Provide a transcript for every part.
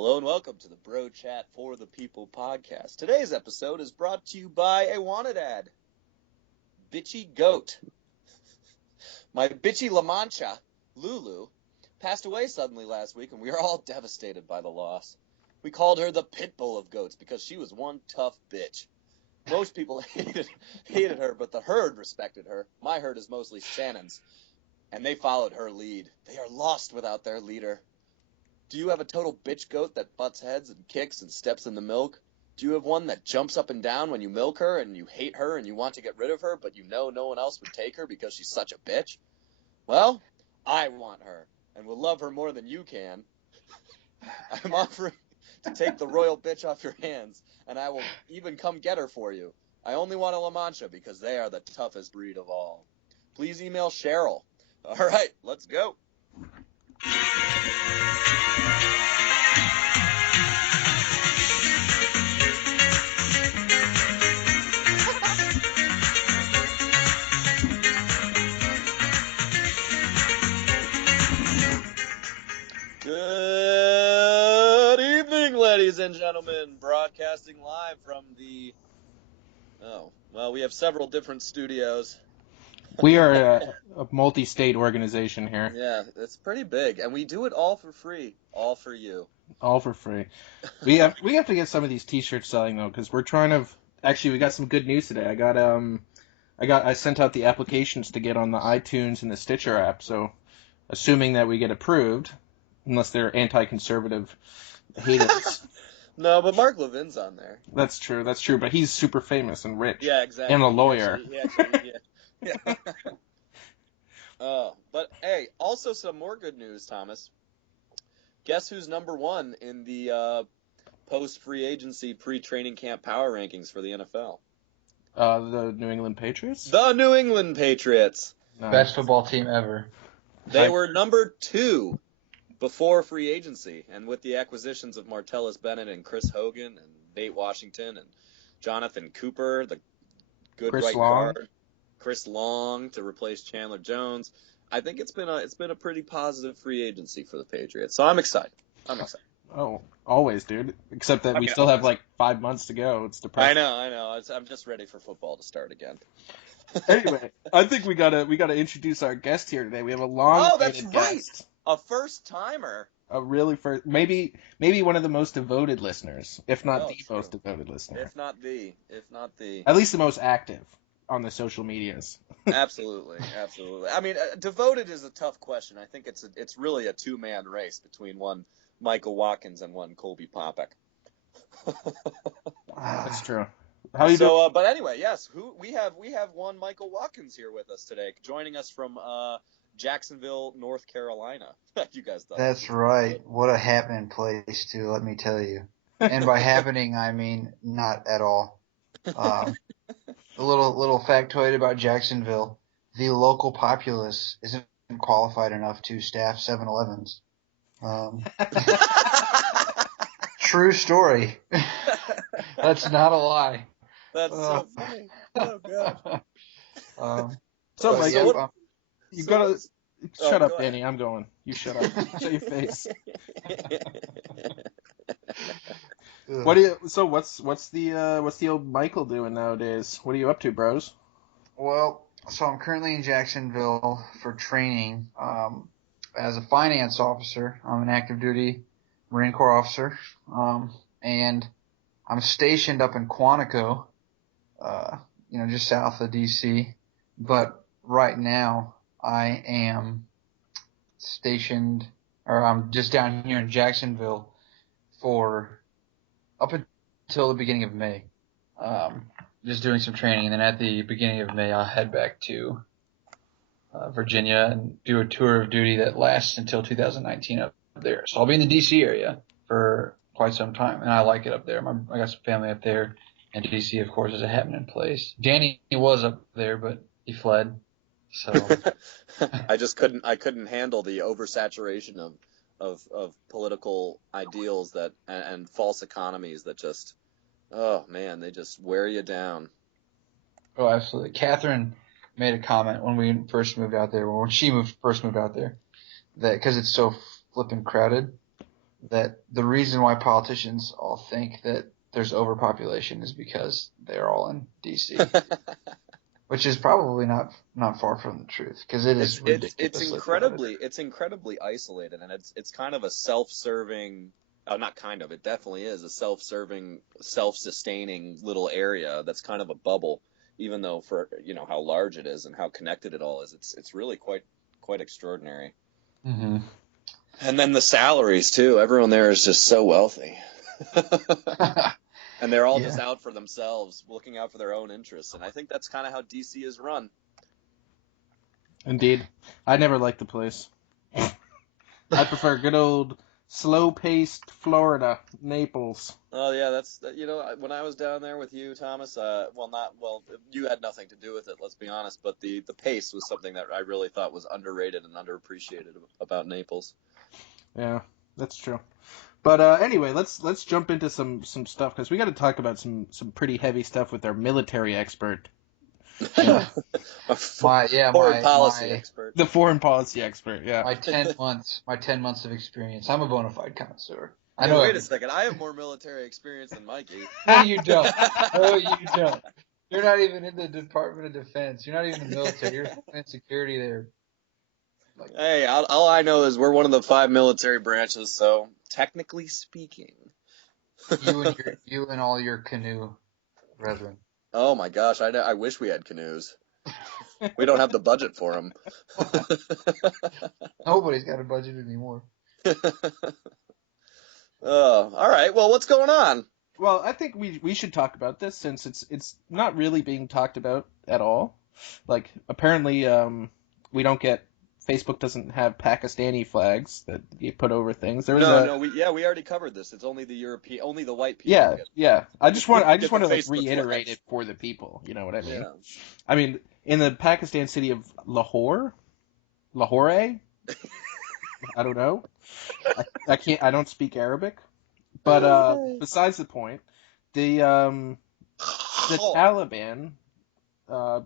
Hello and welcome to the Bro Chat for the People podcast. Today's episode is brought to you by a wanted ad. Bitchy Goat. My bitchy La Mancha, Lulu, passed away suddenly last week, and we are all devastated by the loss. We called her the pit bull of goats because she was one tough bitch. Most people hated her, but the herd respected her. My herd is mostly Shannon's, and they followed her lead. They are lost without their leader. Do you have a total bitch goat that butts heads and kicks and steps in the milk? Do you have one that jumps up and down when you milk her and you hate her and you want to get rid of her, but you know no one else would take her because she's such a bitch? Well, I want her and will love her more than you can. I'm offering to take the royal bitch off your hands, and I will even come get her for you. I only want a La Mancha because they are the toughest breed of all. Please email Cheryl. All right, let's go. Good evening, ladies and gentlemen. Broadcasting live from the... we have several different studios. We are a multi-state organization here. Yeah, it's pretty big, and we do it all for free, all for you. All for free. We have to get some of these T-shirts selling though, because we're trying to. Actually, we got some good news today. I sent out the applications to get on the iTunes and the Stitcher app. So, assuming that we get approved, unless they're anti-conservative haters. No, but Mark Levin's on there. That's true. But he's super famous and rich. Yeah, exactly. And a lawyer. Yeah. But hey, also some more good news, Thomas. Guess who's number one in the post-free agency pre-training camp power rankings for the NFL? The New England Patriots? The New England Patriots. Nice. Best football team ever. They were number 2 before free agency, and with the acquisitions of Martellus Bennett and Chris Hogan and Nate Washington and Jonathan Cooper, the good Chris right Long. guard, Chris Long to replace Chandler Jones. I think it's been a pretty positive free agency for the Patriots. So I'm excited. Oh, always, dude. Except that we still have like 5 months to go. It's depressing. I know. I'm just ready for football to start again. Anyway, I think we gotta introduce our guest here today. We have a long-awaited guest. A first-timer. A really first, maybe one of the most devoted listeners, if not the most devoted listener. If not the. At least the most active on the social medias. Absolutely. I mean, devoted is a tough question. I think it's really a two-man race between one Michael Watkins and one Colby Popek. That's true. How you doing? But anyway, yes, we have one Michael Watkins here with us today, joining us from Jacksonville, North Carolina. You guys thought that's right. What a happening place, too, let me tell you. And by happening, I mean not at all. A little factoid about Jacksonville. The local populace isn't qualified enough to staff 7-Elevens. True story. That's not a lie. That's so funny. Oh, God. Mike, you gotta... Shut up, go Danny. I'm going. You shut up. Shut your face. What's the old Michael doing nowadays? What are you up to, bros? Well, so I'm currently in Jacksonville for training as a finance officer. I'm an active duty Marine Corps officer, and I'm stationed up in Quantico, just south of DC. But right now I am I'm just down here in Jacksonville for up until the beginning of May. Just doing some training, and then at the beginning of May, I'll head back to Virginia and do a tour of duty that lasts until 2019 up there. So I'll be in the D.C. area for quite some time, and I like it up there. I got some family up there, and D.C., of course, is a happening place. Danny was up there, but he fled. So I couldn't handle the oversaturation of political ideals and false economies that just, oh man, they just wear you down. Oh, absolutely. Catherine made a comment when we first moved out there, that because it's so flippin' crowded, that the reason why politicians all think that there's overpopulation is because they're all in D.C., which is probably not far from the truth, because it is ridiculously crowded. It's incredibly isolated, and it's kind of a self-serving. Not kind of. It definitely is a self-serving, self-sustaining little area that's kind of a bubble. Even though for how large it is and how connected it all is, it's really quite extraordinary. Mm-hmm. And then the salaries too. Everyone there is just so wealthy. And they're all just out for themselves, looking out for their own interests. And I think that's kind of how DC is run. Indeed. I never liked the place. I prefer good old slow-paced Florida, Naples. Oh yeah, that's when I was down there with you, Thomas. You had nothing to do with it. Let's be honest. But the pace was something that I really thought was underrated and underappreciated about Naples. Yeah, that's true. But anyway, let's jump into some stuff, because we got to talk about some pretty heavy stuff with our military expert. Foreign policy expert. The foreign policy expert, yeah. My 10 months of experience. I'm a bona fide connoisseur. Wait a second. I have more military experience than Mikey. No, you don't. No, you don't. You're not even in the Department of Defense. You're not even in the military. You're in security there. Hey, all I know is we're one of the 5 military branches, so technically speaking. You and all your canoe brethren. Oh my gosh, I wish we had canoes. We don't have the budget for them. Nobody's got a budget anymore. All right. Well, what's going on? Well, I think we should talk about this, since it's not really being talked about at all. Like, apparently, we don't get. Facebook doesn't have Pakistani flags that you put over things. We already covered this. It's only only the white people. Yeah. I just want to like reiterate it for the people. You know what I mean? Yeah. I mean, in the Pakistan city of Lahore, I don't know. I don't speak Arabic. But besides the point, the Taliban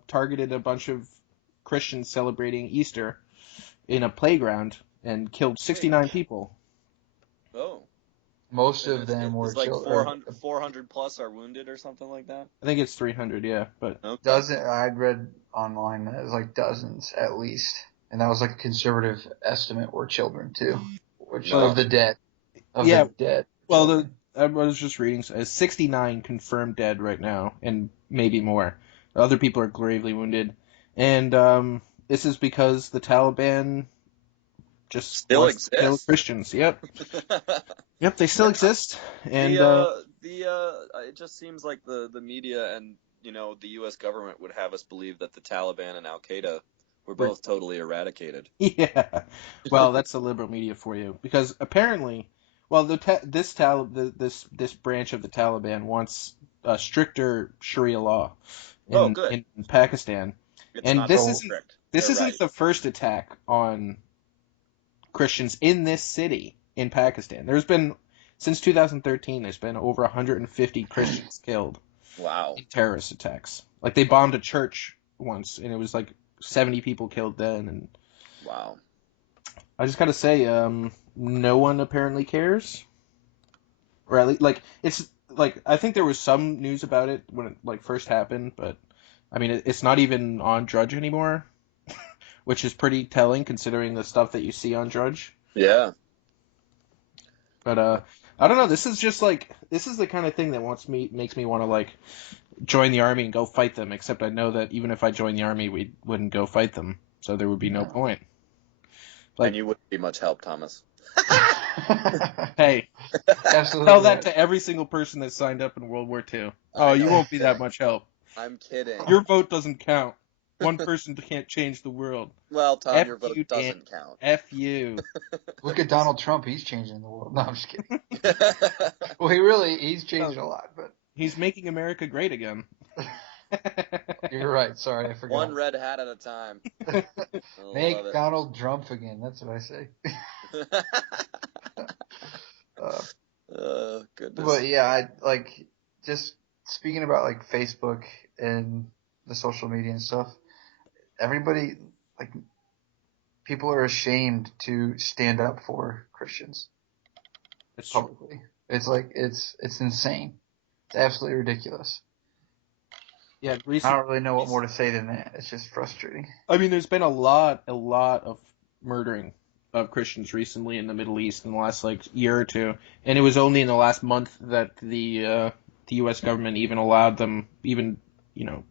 targeted a bunch of Christians celebrating Easter in a playground and killed 69 people. Oh. Most of them were like 400 plus are wounded or something like that? I think it's 300, yeah. But okay. I'd read online that it was like dozens at least. And that was like a conservative estimate, were children too. Of the dead. The dead. Well, I was just reading, 69 confirmed dead right now, and maybe more. Other people are gravely wounded. And this is because the Taliban just still exists. Kill Christians. Yep. Yep, they still exist. And it just seems like the media and the U.S. government would have us believe that the Taliban and Al Qaeda were both totally eradicated. Yeah. Well, that's the liberal media for you, because apparently, well, this branch of the Taliban wants a stricter Sharia law in Pakistan. This isn't the first attack on Christians in this city in Pakistan. Since 2013, there's been over 150 Christians killed. Wow. In terrorist attacks. Like, they bombed a church once, and it was like 70 people killed then. And wow. I just gotta say, no one apparently cares. Or at least, it's I think there was some news about it when it first happened, but I mean, it's not even on Drudge anymore, which is pretty telling considering the stuff that you see on Drudge. Yeah. But I don't know. This is the kind of thing that makes me want to join the army and go fight them. Except I know that even if I joined the army, we wouldn't go fight them, so there would be no point. And you wouldn't be much help, Thomas. Hey, absolutely tell that to every single person that signed up in World War II. Oh, you won't be that much help. I'm kidding. Your vote doesn't count. One person can't change the world. Well, Tom, your vote doesn't count. F you. Look at Donald Trump. He's changing the world. No, I'm just kidding. Well, he's changed a lot, but he's making America great again. You're right. Sorry, I forgot. One red hat at a time. Make Donald Trump again. That's what I say. Goodness. But yeah, just speaking about Facebook and the social media and stuff. Everybody, people are ashamed to stand up for Christians. It's true. publicly. It's like it's insane. It's absolutely ridiculous. Yeah, I don't really know what more to say than that. It's just frustrating. I mean, there's been a lot of murdering of Christians recently in the Middle East in the last like year or two, and it was only in the last month that the U.S. government even allowed them, even you know,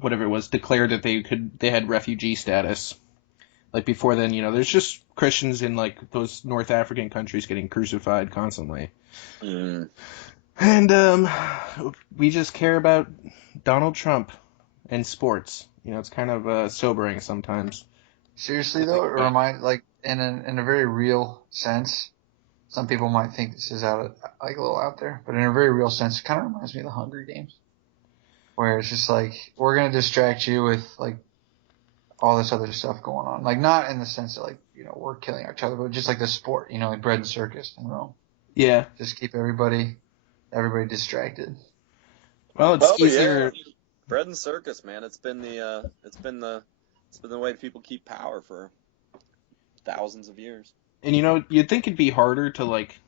whatever it was, declared that they had refugee status. Like before then, there's just Christians in like those North African countries getting crucified constantly. Mm. And we just care about Donald Trump and sports. It's kind of sobering sometimes. Seriously though, it reminds like in a very real sense. Some people might think this is like a little out there, but in a very real sense, it kind of reminds me of the Hunger Games, where it's just like we're gonna distract you with like all this other stuff going on. Like not in the sense that like we're killing each other, but just like the sport, like bread and circus in Rome. Yeah. Just keep everybody distracted. Well, it's easier. Yeah. Bread and circus, man. It's been the way people keep power for thousands of years. And you'd think it'd be harder to like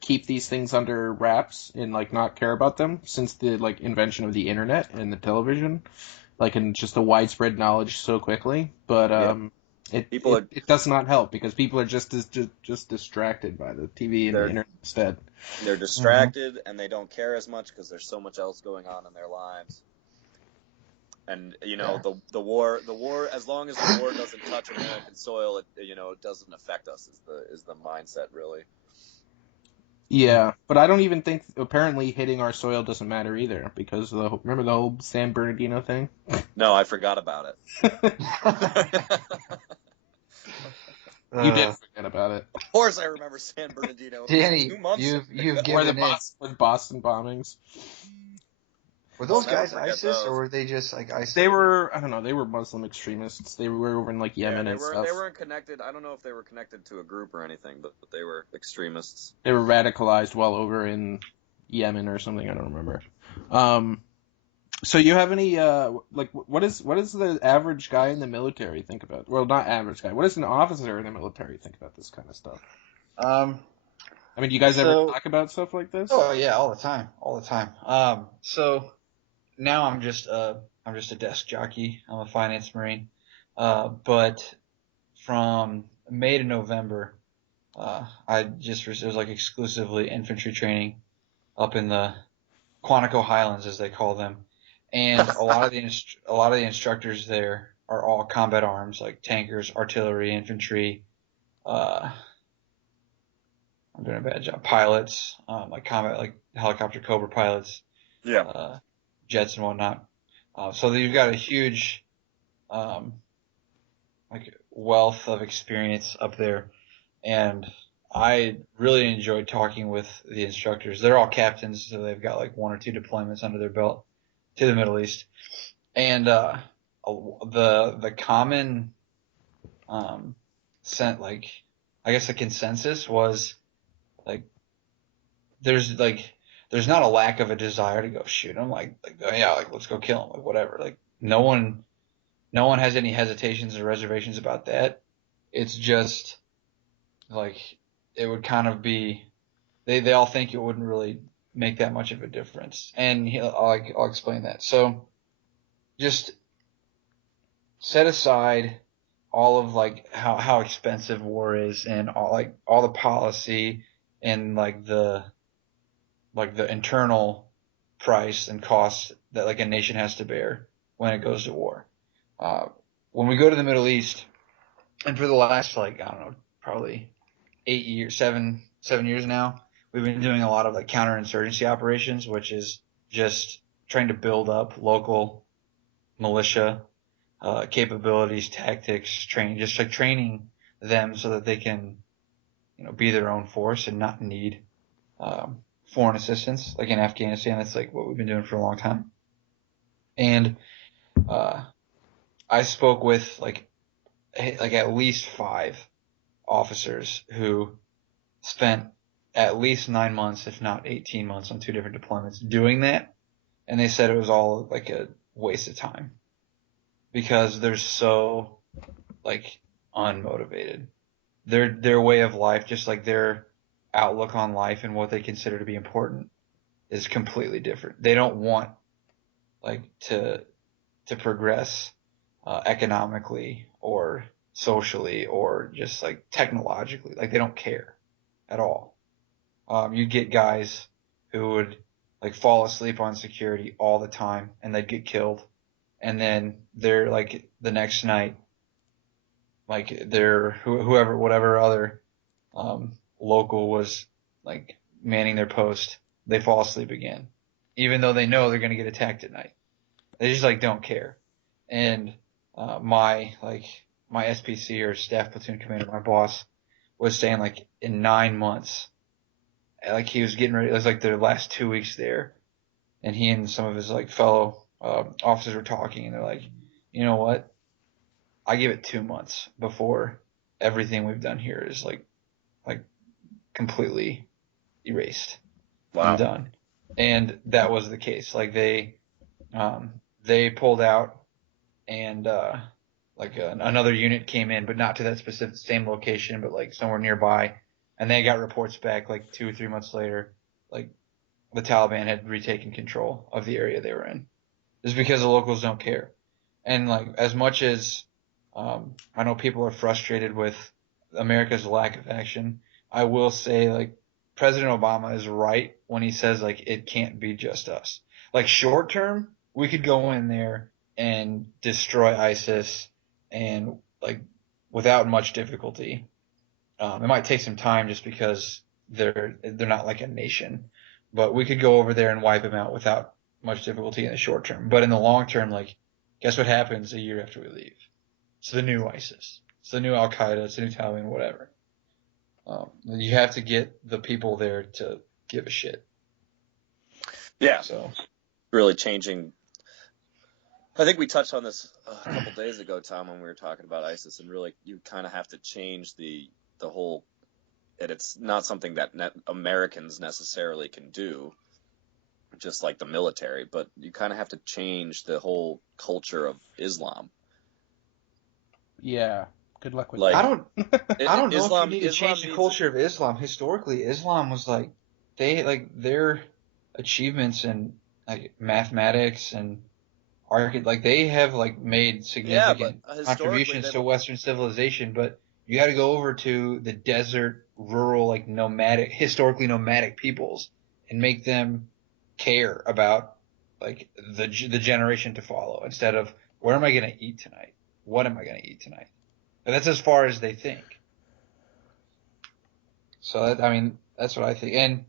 keep these things under wraps and like not care about them since the like invention of the internet and the television, like and just the widespread knowledge so quickly. But it does not help because people are just distracted by the TV and the internet instead. They're distracted and they don't care as much because there's so much else going on in their lives. And the war, as long as the war doesn't touch American soil, it doesn't affect us. Is the mindset really? Yeah, but I don't even think apparently hitting our soil doesn't matter either because remember the whole San Bernardino thing? No, I forgot about it. You did forget about it. Of course, I remember San Bernardino. Danny, 2 months you've given the Boston bombings. Were those guys ISIS or were they just like ISIS? They were, I don't know, they were Muslim extremists. They were over in like Yemen and stuff. They weren't connected. I don't know if they were connected to a group or anything, but they were extremists. They were radicalized while over in Yemen or something. I don't remember. So you have any like what is the average guy in the military think about? Well, not average guy. What does an officer in the military think about this kind of stuff? I mean, do you guys ever talk about stuff like this? Oh yeah, all the time. So now I'm just a desk jockey. I'm a finance marine. But from May to November, it was like exclusively infantry training up in the Quantico Highlands, as they call them. And a lot of the instructors there are all combat arms, like tankers, artillery, infantry. I'm doing a bad job. Pilots, like combat, like helicopter Cobra pilots. Yeah. Jets and whatnot. So you've got a huge, like wealth of experience up there, and I really enjoyed talking with the instructors. They're all captains, so they've got like 1 or 2 deployments under their belt to the Middle East, and the common, I guess the consensus was like there's not a lack of a desire to go shoot him. Like yeah, like let's go kill him. Like whatever. Like no one has any hesitations or reservations about that. It's just like it would kind of be they all think it wouldn't really make that much of a difference. And I'll explain that. So just set aside all of like how expensive war is and all the policy and like the internal price and cost that like a nation has to bear when it goes to war. When we go to the Middle East, and for the last like, I don't know, probably 7 years now, we've been doing a lot of like counterinsurgency operations, which is just trying to build up local militia, capabilities, tactics, training them so that they can, be their own force and not need, foreign assistance, like in Afghanistan. That's like what we've been doing for a long time. And I spoke with like at least 5 officers who spent at least 9 months, if not 18 months, on 2 different deployments doing that, and they said it was all like a waste of time because they're so like unmotivated. Their way of life, just like their outlook on life and what they consider to be important is completely different. They don't want like to progress economically or socially or just like technologically. Like they don't care at all. You get guys who would like fall asleep on security all the time and they'd get killed. And then they're like the next night, like they're whoever, whatever other local was like manning their post, they fall asleep again, even though they know they're going to get attacked at night. They just like don't care. And my SPC or staff platoon commander, my boss, was saying like in 9 months, like he was getting ready. It was like their last 2 weeks there, and he and some of his like fellow officers were talking, and they're like, you know what? I give it 2 months before everything we've done here is like completely erased and done. And that was the case. Like they pulled out, and another unit came in, but not to that specific same location, but like somewhere nearby. And they got reports back like 2 or 3 months later, like the Taliban had retaken control of the area they were in. It's because the locals don't care. And like as much as I know people are frustrated with America's lack of action, I will say like President Obama is right when he says like it can't be just us. Like short term, we could go in there and destroy ISIS and like without much difficulty. It might take some time just because they're not like a nation, but we could go over there and wipe them out without much difficulty in the short term. But in the long term, like guess what happens a year after we leave? It's the new ISIS. It's the new Al Qaeda. It's the new Taliban. Whatever. You have to get the people there to give a shit. Yeah. So really changing. I think we touched on this a couple days ago, Tom, when we were talking about ISIS, and really you kind of have to change the whole. And it's not something that Americans necessarily can do, just like the military, but you kind of have to change the whole culture of Islam. Yeah. Good luck with Like, I don't know Islam, if you need to change the culture of Islam. Historically, Islam was like their achievements in like mathematics and like they have like made significant contributions to Western civilization, but you got to go over to the desert, rural, like historically nomadic peoples and make them care about like the generation to follow instead of where am I going to eat tonight? What am I going to eat tonight? And that's as far as they think. So that's what I think. And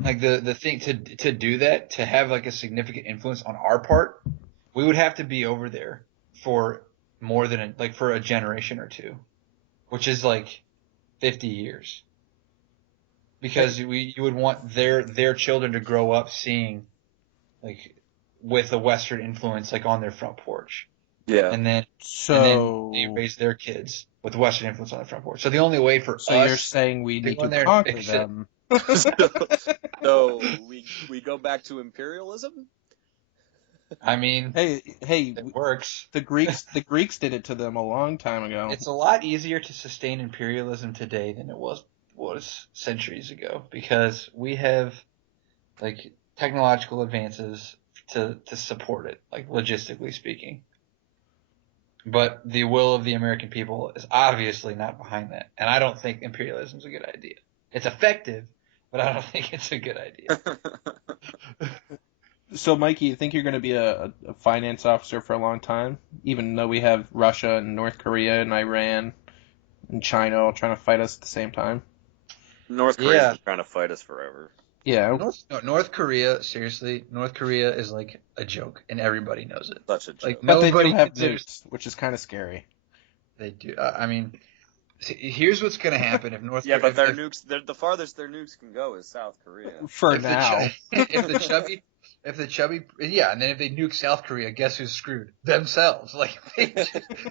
like the thing to do that, to have like a significant influence on our part, we would have to be over there for more than for a generation or two, which is like 50 years. Because you would want their children to grow up seeing like with a Western influence like on their front porch. Yeah. And then they raise their kids with Western influence on the front porch. So the only way for us. So you're saying we need to conquer them. So we go back to imperialism? I mean, hey, it works. The Greeks did it to them a long time ago. It's a lot easier to sustain imperialism today than it was centuries ago because we have like technological advances to support it, like logistically speaking. But the will of the American people is obviously not behind that. And I don't think imperialism is a good idea. It's effective, but I don't think it's a good idea. So, Mikey, you think you're going to be a finance officer for a long time? Even though we have Russia and North Korea and Iran and China all trying to fight us at the same time? North Korea's been trying to fight us forever. Yeah. North Korea, seriously, North Korea is like a joke, and everybody knows it. Such a joke. Like, but they do have nukes, which is kind of scary. They do. Here's what's going to happen if North Korea... Yeah, but their nukes, the farthest their nukes can go is South Korea. For now. If the chubby, and then if they nuke South Korea, guess who's screwed? Themselves. Like they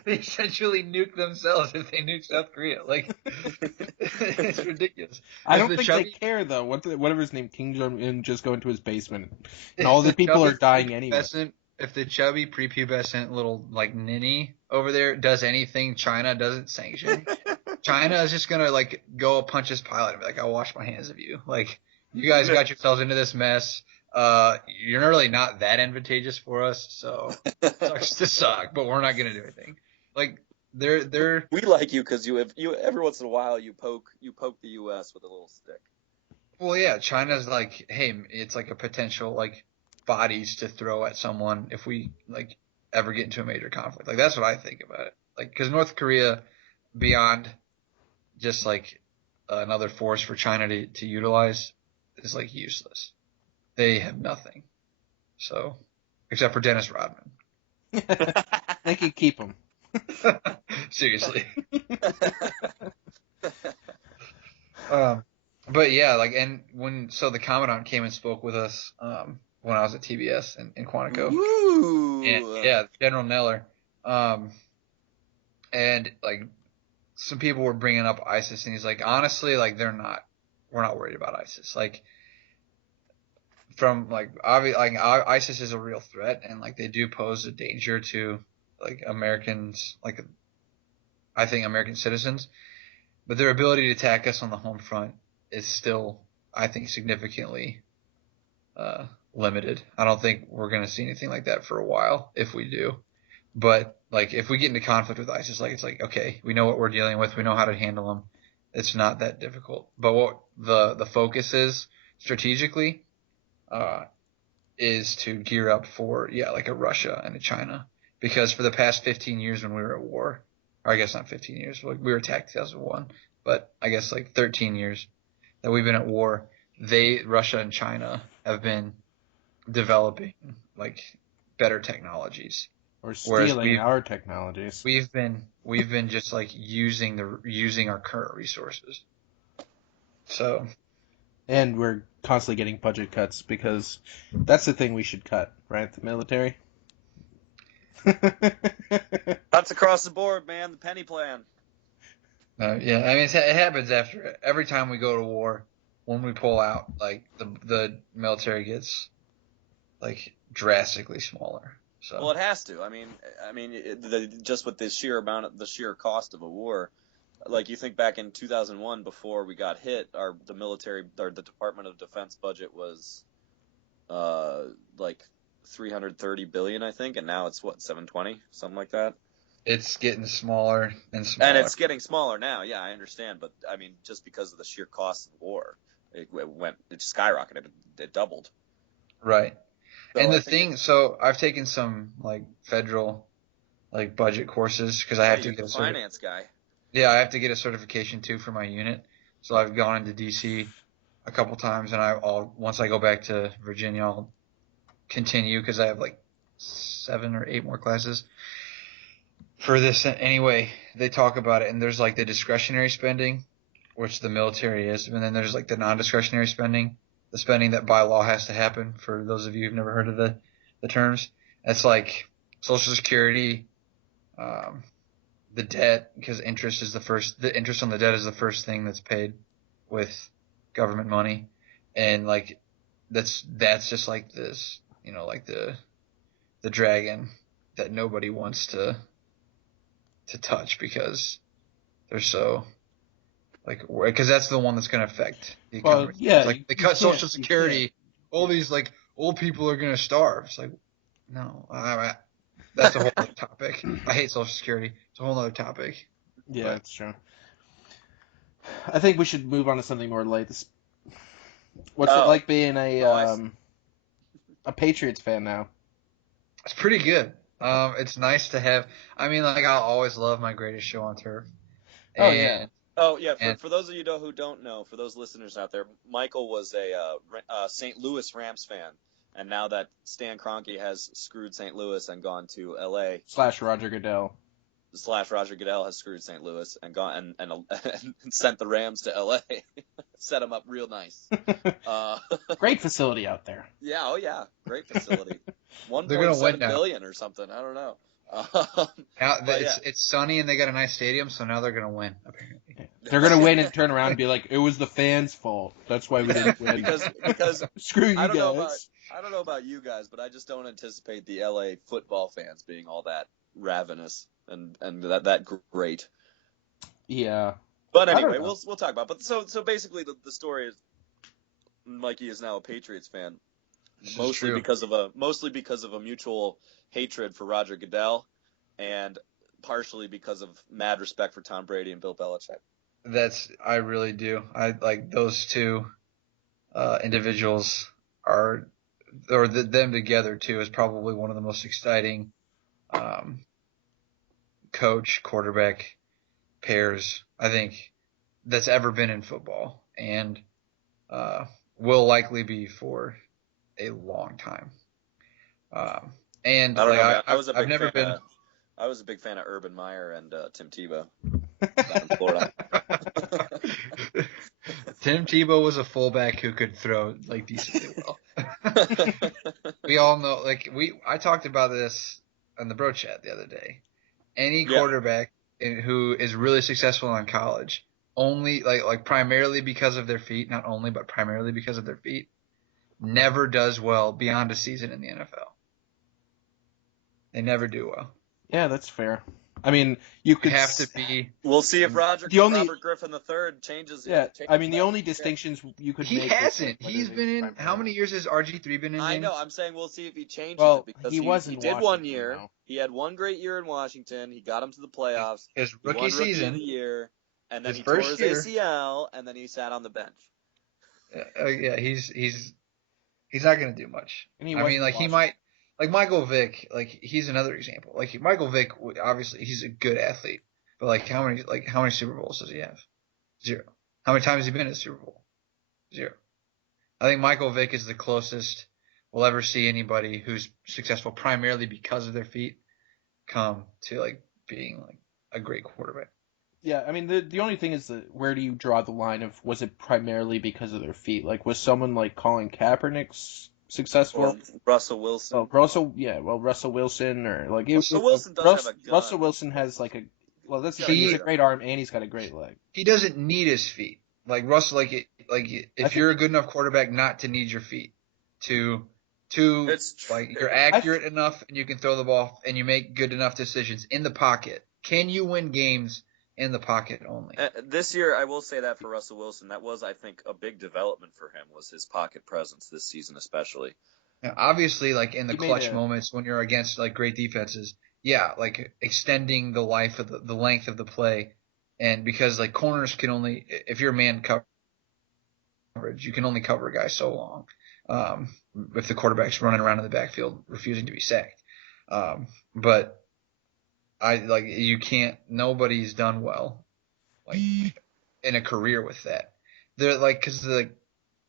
essentially nuke themselves if they nuke South Korea. Like it's ridiculous. I don't think they care though. Whatever his name, Kim Jong-un, just go into his basement, and all the people are dying anyway. If the chubby prepubescent little like ninny over there does anything China doesn't sanction, China is just gonna like go punch his pilot and be like, "I'll wash my hands of you." Like, you guys got yourselves into this mess. You're really not that advantageous for us, so it sucks to suck. But we're not gonna do anything. Like, they're. We like you because you every once in a while you poke the U.S. with a little stick. Well, yeah, China's like, hey, it's like a potential like bodies to throw at someone if we like ever get into a major conflict. Like, that's what I think about it. Like, because North Korea, beyond just like another force for China to utilize, is like useless. They have nothing. So, except for Dennis Rodman. They could keep him. Seriously. But yeah, like, and so the Commandant came and spoke with us, when I was at TBS in Quantico. Ooh. And yeah, General Neller. And like, some people were bringing up ISIS, and he's like, honestly, like, we're not worried about ISIS. Like, from like, obviously, like, ISIS is a real threat, and like, they do pose a danger to like Americans, like, I think American citizens, but their ability to attack us on the home front is still, I think, significantly limited. I don't think we're going to see anything like that for a while, if we do. But like, if we get into conflict with ISIS, like, it's like, okay, we know what we're dealing with, we know how to handle them. It's not that difficult. But what the focus is strategically is to gear up for, yeah, like a Russia and a China, because for the past 15 years when we were at war, or I guess not 15 years, we were attacked in 2001, but I guess like 13 years that we've been at war, Russia and China have been developing like better technologies, Or stealing our technologies. we've been just like using our current resources. So, And we're constantly getting budget cuts because that's the thing we should cut, right? The military. That's across the board, man. The penny plan. yeah, I mean, it happens after every time we go to war. When we pull out, like, the military gets like drastically smaller. So, Well, it has to. I mean, just with the sheer cost of a war. Like, you think back in 2001, before we got hit, the military or the Department of Defense budget was like 330 billion, I think, and now it's what, 720, something like that. it's getting smaller and smaller. And it's getting smaller now. Yeah, I understand, but I mean, just because of the sheer cost of war, it skyrocketed. It doubled. Right. So And so I've taken some like federal like budget courses because I have to you're get the finance guy. Yeah, I have to get a certification too for my unit. So I've gone into DC a couple times, and once I go back to Virginia, I'll continue because I have like 7 or 8 more classes for this. Anyway, they talk about it, and there's like the discretionary spending, which the military is, and then there's like the non-discretionary spending, the spending that by law has to happen. For those of you who've never heard of the terms, it's like Social Security, the debt, because the interest on the debt is the first thing that's paid with government money, and like that's just like this, like the dragon that nobody wants to touch because they're so because that's the one that's going to affect the economy. Well, yeah, like they cut Social Security, all these like old people are going to starve. It's like, no, that's a whole other topic. I hate Social Security. It's a whole other topic. Yeah, that's true. I think we should move on to something more light. What's it like being a Patriots fan now? It's pretty good. It's nice to have. I mean, like, I'll always love my greatest show on turf. For those of you who don't know, for those listeners out there, Michael was a St. Louis Rams fan. And now that Stan Kroenke has screwed St. Louis and gone to L.A. / Roger Goodell has screwed St. Louis and gone and sent the Rams to L.A. Set them up real nice. Great facility out there. Yeah, oh yeah, great facility. $1.7 billion or something. I don't know. It's sunny and they got a nice stadium, so now they're gonna win. Apparently, they're gonna win and turn around and be like, "It was the fans' fault. That's why we didn't win." because screw you guys. I don't know about you guys, but I just don't anticipate the LA football fans being all that ravenous and that great. Yeah, But I don't anyway, know. we'll talk about it. But so basically the story is Mikey is now a Patriots fan. Mostly because of a mutual hatred for Roger Goodell, and partially because of mad respect for Tom Brady and Bill Belichick. I really do. I like those two individuals them together too is probably one of the most exciting coach quarterback pairs I think that's ever been in football, and will likely be for a long time. And I don't like know, man. I've never been. I was a big fan of Urban Meyer and Tim Tebow down in Florida. Tim Tebow was a fullback who could throw like decently well. We all know, like I talked about this on the bro chat the other day. Any quarterback who is really successful in college, only like primarily because of their feet, not only but primarily because of their feet, never does well beyond a season in the NFL. They never do well. Yeah, that's fair. I mean, you could have to be. We'll see if Robert Griffin III changes. Yeah, I mean, the only distinctions you could make. He hasn't. He's been in. How many years has RG3 been in? I know. I'm saying we'll see if he changes it, because he did 1 year. Though. He had one great year in Washington. He got him to the playoffs. His rookie season, of the year, and then he tore his ACL, and then he sat on the bench. Yeah, he's not going to do much. I mean, like he might. Like Michael Vick, like he's another example. Like Michael Vick, obviously he's a good athlete, but like how many Super Bowls does he have? 0. How many times has he been in a Super Bowl? 0. I think Michael Vick is the closest we'll ever see anybody who's successful primarily because of their feet come to like being like a great quarterback. Yeah, I mean the only thing is where do you draw the line of was it primarily because of their feet? Like was someone like Colin Kaepernick's successful? Or Russell Wilson. Russell Wilson or like Russell Wilson does have a gun. Russell Wilson has like he's a great arm and he's got a great leg. He doesn't need his feet. Like Russell, if you're a good enough quarterback not to need your feet to you're accurate enough and you can throw the ball and you make good enough decisions in the pocket. Can you win games in the pocket only? This year, I will say that for Russell Wilson, that was, I think, a big development for him was his pocket presence this season, especially. Now, obviously, like in the clutch moments when you're against like great defenses, like extending the length of the play, and because like corners can only, if you're man coverage, you can only cover a guy so long. If the quarterback's running around in the backfield refusing to be sacked, but you can't. Nobody's done well, like in a career with that. They're like because the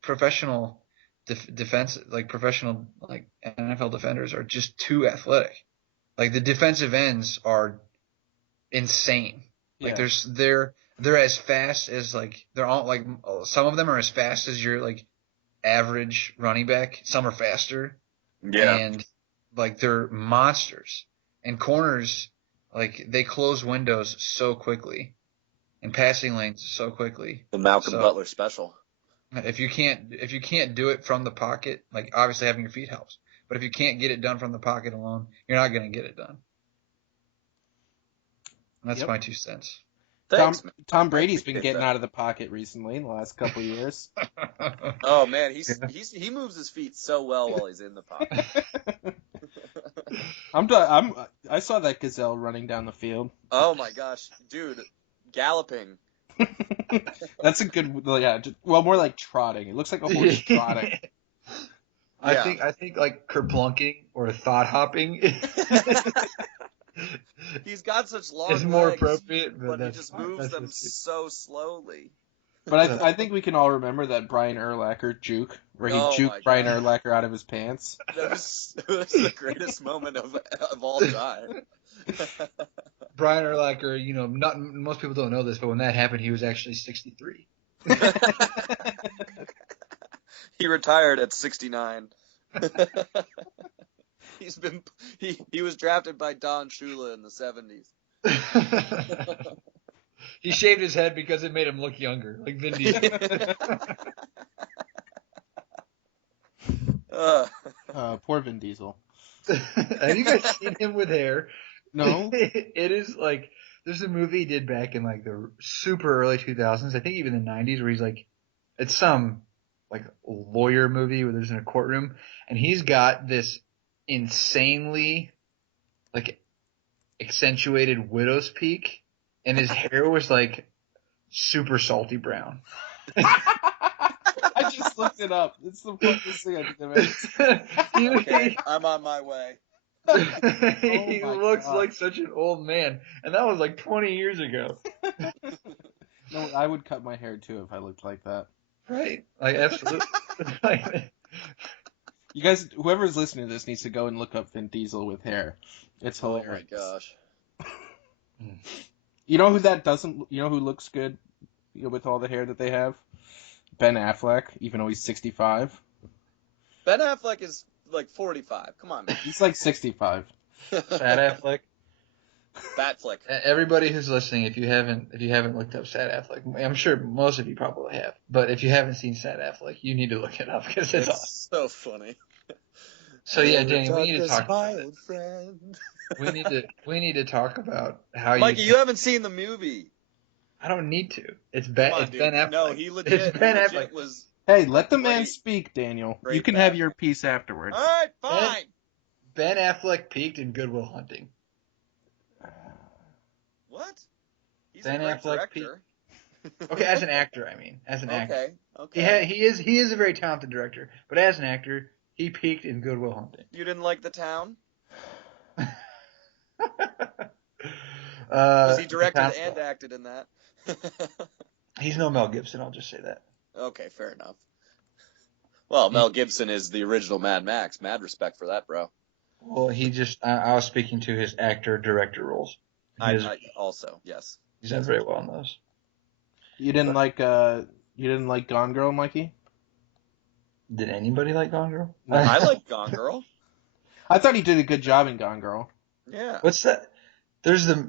professional defense, like professional like NFL defenders are just too athletic. Like the defensive ends are insane. Like they're as fast as like they're all like some of them are as fast as your like average running back. Some are faster. Yeah. And like they're monsters. And corners, like they close windows so quickly and passing lanes so quickly. The Malcolm Butler special. If you can't do it from the pocket, like obviously having your feet helps. But if you can't get it done from the pocket alone, you're not going to get it done. And that's my 2 cents. Thanks, Tom Brady's been getting out of the pocket recently in the last couple of years. Oh man, he moves his feet so well while he's in the pocket. I saw that gazelle running down the field. Oh my gosh, dude, galloping. That's a good, more like trotting. It looks like a horse trotting. I think like kerplunking or thought hopping. He's got such long legs. It's more appropriate, but he just moves them so slowly. But I think we can all remember that Brian Urlacher juke, where he juked Brian Urlacher out of his pants. That was the greatest moment of all time. Brian Urlacher, most people don't know this, but when that happened, he was actually 63. He retired at 69. He was drafted by Don Shula in the 70s. He shaved his head because it made him look younger, like Vin Diesel. Poor Vin Diesel. Have you guys seen him with hair? No. It is like There's a movie he did back in like the super early 2000s, I think even the 90s, where he's like, it's some like lawyer movie where there's in a courtroom, and he's got this insanely like accentuated widow's peak, and his hair was like super salty brown. I just looked it up. It's the funniest thing I've ever seen. Okay, I'm on my way. He my looks God. like such an old man, and that was like 20 years ago. No, I would cut my hair too if I looked like that. Right? Like absolutely. Like, You guys, whoever's listening to this needs to go and look up Vin Diesel with hair. It's Oh hilarious. my gosh. You know who that doesn't? You know who looks good, with all the hair that they have? Ben Affleck, even though he's 65. Ben Affleck is like 45. Come on, man. He's like 65. Sad Affleck. Batfleck. Everybody who's listening, if you haven't looked up Sad Affleck, I'm sure most of you probably have, but if you haven't seen Sad Affleck, you need to look it up because it's awesome. So funny. So yeah, Danny, we need to talk my about it. old friend. We need to talk about how Mikey, you haven't seen the movie. I don't need to. It's Come on, it's dude. Ben Affleck. No, he legit. It's Ben he Affleck. legit was. Hey, let the man Great. speak, Daniel. Great You can have Batman. your piece afterwards. All right, fine. Ben Affleck peaked in Good Will Hunting. What? He's Ben a great Affleck director. Okay, as an actor, I mean, as an actor. Okay. He is a very talented director, but as an actor, he peaked in Good Will Hunting. You didn't like The Town? Because he directed and acted in that. He's no Mel Gibson, I'll just say that. Okay, fair enough. Well, Mel Gibson is the original Mad Max. Mad respect for that, bro. Well, I was speaking to his actor-director roles. I also, yes. He's done very well in those. You didn't like Gone Girl, Mikey? Did anybody like Gone Girl? I like Gone Girl. I thought he did a good job in Gone Girl. Yeah. What's that? There's not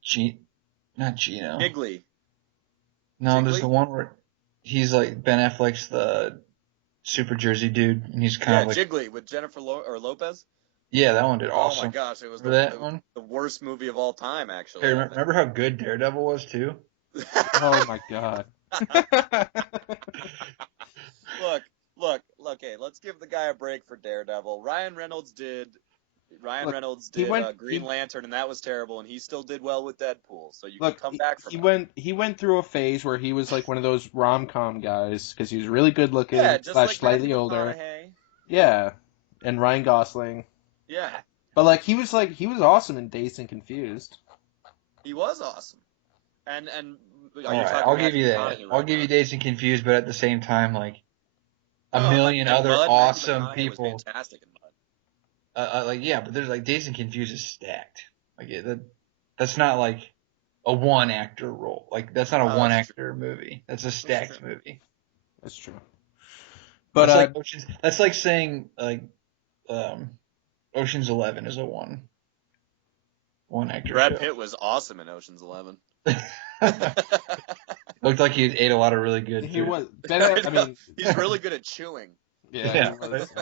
Gino. Jiggly. No, Jiggly? there's the one where he's like Ben Affleck's the Super Jersey dude, and he's kind of like Jiggly with Jennifer Lopez. Yeah, that one did awesome. Oh my gosh, it was Remember the worst movie of all time, actually. Hey, remember how good Daredevil was too? Oh my God. Look. Hey, let's give the guy a break for Daredevil. Ryan Reynolds did Green Lantern, and that was terrible, and he still did well with Deadpool. So you can come back from it. He went through a phase where he was like one of those rom-com guys because he was really good looking, just like slightly Matthew older. McConaughey. Yeah, and Ryan Gosling. Yeah, but like he was awesome in Dazed and Confused. He was awesome, and all right, I'll give you that. I'll give you Dazed and Confused, but at the same time, like a million other awesome people. Was fantastic in Mud. But there's like Dazed and Confused is stacked. Like that's not like a one actor role. Like that's not a one actor movie. That's a stacked movie. That's true. But that's like saying like Ocean's 11 is a one actor. Brad Pitt was awesome in Ocean's 11. Looked like he ate a lot of really good food. He was. He's really good at chewing. Yeah. He was,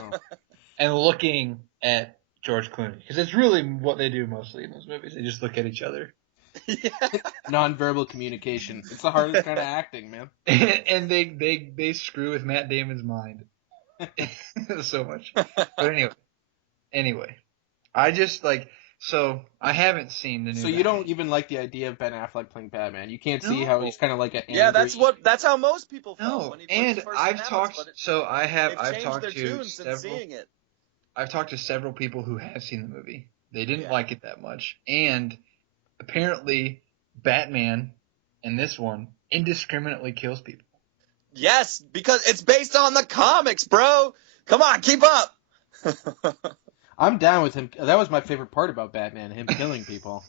and looking at George Clooney, because it's really what they do mostly in those movies. They just look at each other. Yeah. Non-verbal communication. It's the hardest kind of acting, man. And they screw with Matt Damon's mind so much. But anyway, I just like. So I haven't seen the new. So you don't even like the idea of Ben Affleck playing Batman? You can't see how he's kind of like an angry... Yeah, that's how most people felt when he first I've talked. So I've talked their to tunes several. since seeing it. I've talked to several people who have seen the movie. They didn't like it that much, and apparently Batman in this one indiscriminately kills people. Yes, because it's based on the comics, bro. Come on, keep up. I'm down with him. That was my favorite part about Batman, him killing people.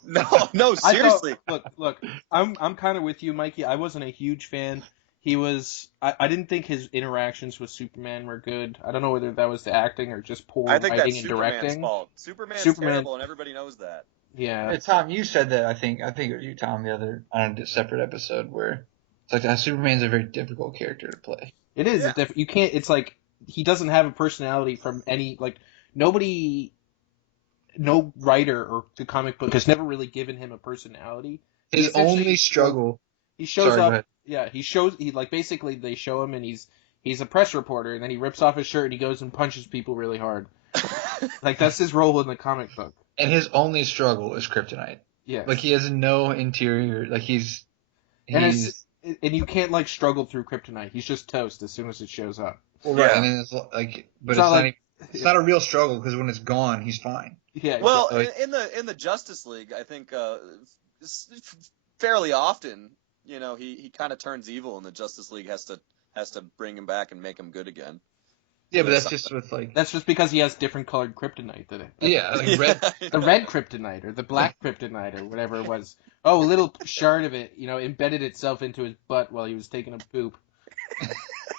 No, seriously. Look, I'm kind of with you, Mikey. I wasn't a huge fan. He was. I didn't think his interactions with Superman were good. I don't know whether that was the acting or just poor writing and directing. Fault. Superman's terrible, and everybody knows that. Yeah. Hey, Tom, you said that. I think it was you, Tom, the other on a separate episode where it's like Superman's a very difficult character to play. It is. Yeah. You can't. It's like he doesn't have a personality from any like. Nobody no writer or the comic book has never really given him a personality. His only struggle. He shows up. Yeah, basically they show him and he's a press reporter, and then he rips off his shirt and he goes and punches people really hard. Like that's his role in the comic book. And his only struggle is kryptonite. Yes. Like he has no interior. Like he's and you can't like struggle through kryptonite. He's just toast as soon as it shows up. Well, right, and then it's like, but it's not a real struggle because when it's gone, he's fine. Yeah. Well, in the Justice League, I think fairly often, he kind of turns evil, and the Justice League has to bring him back and make him good again. Yeah, but that's just with like. That's just because he has different colored kryptonite than it. Like red. The red kryptonite or the black kryptonite or whatever it was. Oh, a little shard of it, embedded itself into his butt while he was taking a poop.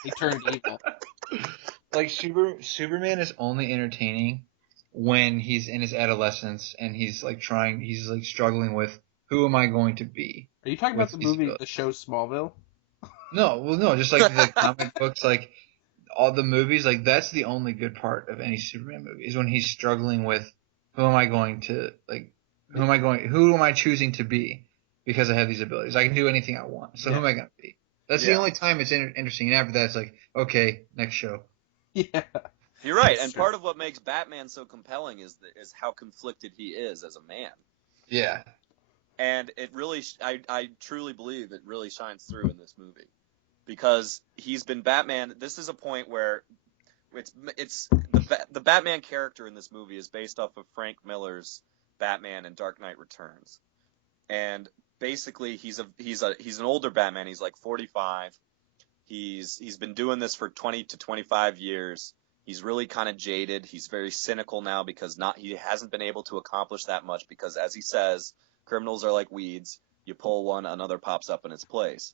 He turned evil. Like Superman is only entertaining when he's in his adolescence and he's like struggling with who am I going to be. Are you talking about the show Smallville? No, just like the comic books, like all the movies, like that's the only good part of any Superman movie is when he's struggling with who am I choosing to be because I have these abilities. I can do anything I want. So who am I going to be? That's the only time it's interesting. And after that, it's like, okay, next show. Yeah. You're right. And part of what makes Batman so compelling is how conflicted he is as a man. Yeah. And it really, I truly believe it really shines through in this movie. Because he's been Batman. This is a point where it's the Batman character in this movie is based off of Frank Miller's Batman in Dark Knight Returns. And basically he's an older Batman. He's like 45. He's been doing this for 20 to 25 years. He's really kind of jaded. He's very cynical now because he hasn't been able to accomplish that much because, as he says, criminals are like weeds. You pull one, another pops up in its place.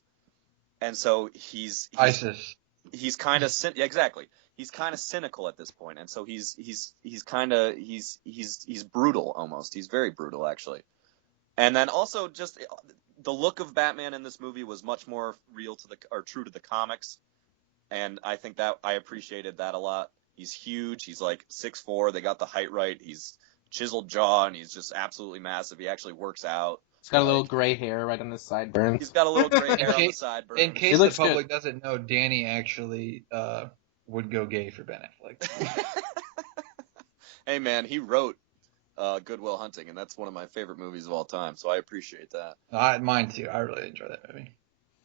And so he's ISIS. He's kind of exactly. He's kind of cynical at this point, and so he's brutal almost. He's very brutal actually. And then also just the look of Batman in this movie was much more true to the comics, and I think that I appreciated that a lot. He's huge. He's like 6'4". They got the height right. He's chiseled jaw, and he's just absolutely massive. He actually works out. He's got a little gray hair right on the sideburns. He's got a little gray hair on the sideburns. In case the public doesn't know, Danny actually would go gay for Ben Affleck. Hey, man, he wrote Good Will Hunting, and that's one of my favorite movies of all time, so I appreciate that. Mine too. I really enjoy that movie.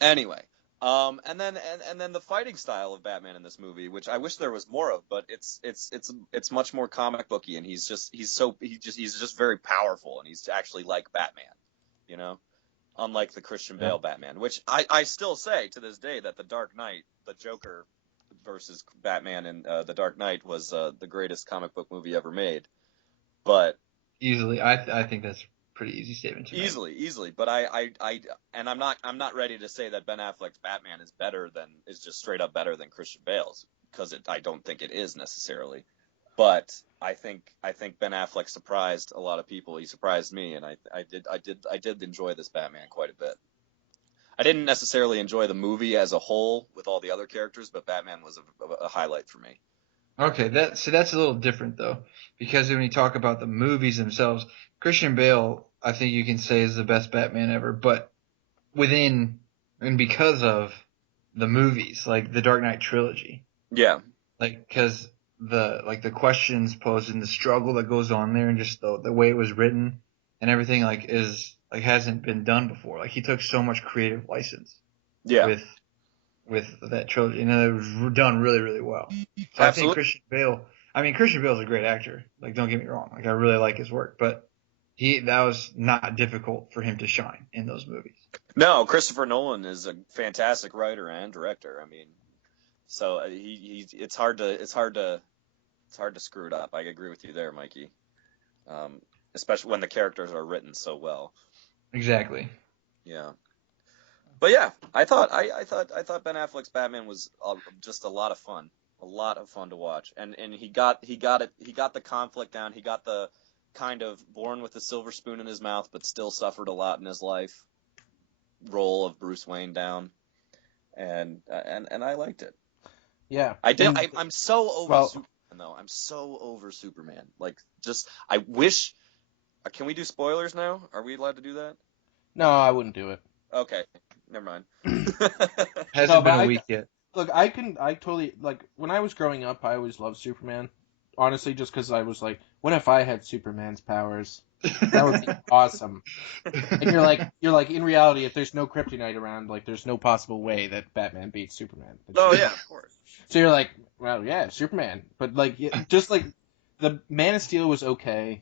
Anyway, and then the fighting style of Batman in this movie, which I wish there was more of, but it's much more comic booky, and he's just very powerful, and he's actually like Batman. Unlike the Christian Bale Batman, which I still say to this day that the Dark Knight, the Joker versus Batman in The Dark Knight was the greatest comic book movie ever made. But easily, I think that's a pretty easy statement to make. Easily, but I'm not ready to say that Ben Affleck's Batman is just straight up better than Christian Bale's because I don't think it is necessarily. But I think Ben Affleck surprised a lot of people. He surprised me, and I did enjoy this Batman quite a bit. I didn't necessarily enjoy the movie as a whole with all the other characters, but Batman was a highlight for me. Okay, that's a little different though, because when you talk about the movies themselves, Christian Bale, I think you can say is the best Batman ever, but within and because of the movies, like the Dark Knight trilogy. Yeah. Like, because the questions posed and the struggle that goes on there and just the way it was written and everything hasn't been done before. Like he took so much creative license. Yeah. With that trilogy, and it was done really, really well. So I think Christian Bale's a great actor. Like, don't get me wrong. Like, I really like his work, but that was not difficult for him to shine in those movies. No, Christopher Nolan is a fantastic writer and director. I mean, so it's hard to screw it up. I agree with you there, Mikey. Especially when the characters are written so well. Exactly. Yeah. But yeah, I thought Ben Affleck's Batman was just a lot of fun to watch, and he got the conflict down. He got the kind of born with a silver spoon in his mouth, but still suffered a lot in his life role of Bruce Wayne down, and I liked it. Yeah, I did. I'm so over. though. I'm so over Superman. Like, just I wish. Can we do spoilers now? Are we allowed to do that? No, I wouldn't do it. Okay, never mind. Hasn't No, been but a week yet. Look, I totally, like, when I was growing up, I always loved Superman. Honestly, just because I was like, what if I had Superman's powers? That would be awesome. And you're like, in reality, if there's no kryptonite around, like, there's no possible way that Batman beats Superman. Oh yeah, of course. So you're like, well, yeah, Superman. But, like, just like, the Man of Steel was okay.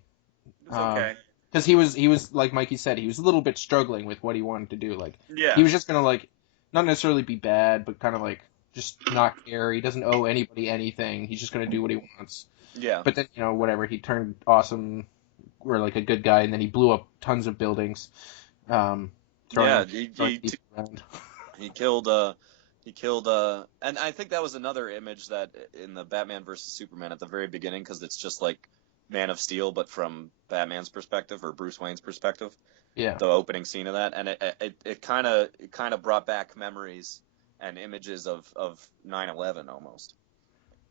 It's okay. Because he was, like Mikey said, he was a little bit struggling with what he wanted to do. Like, Yeah. he was just gonna, like, not necessarily be bad, but kind of, like, just not care. He doesn't owe anybody anything. He's just gonna do what he wants. Yeah. But then, whatever, he turned awesome, or, like, a good guy, and then he blew up tons of buildings. Throwing people around. He killed, and I think that was another image that in the Batman versus Superman at the very beginning, because it's just like Man of Steel, but from Batman's perspective or Bruce Wayne's perspective. Yeah. The opening scene of that, and it kind of brought back memories and images of 9/11 almost,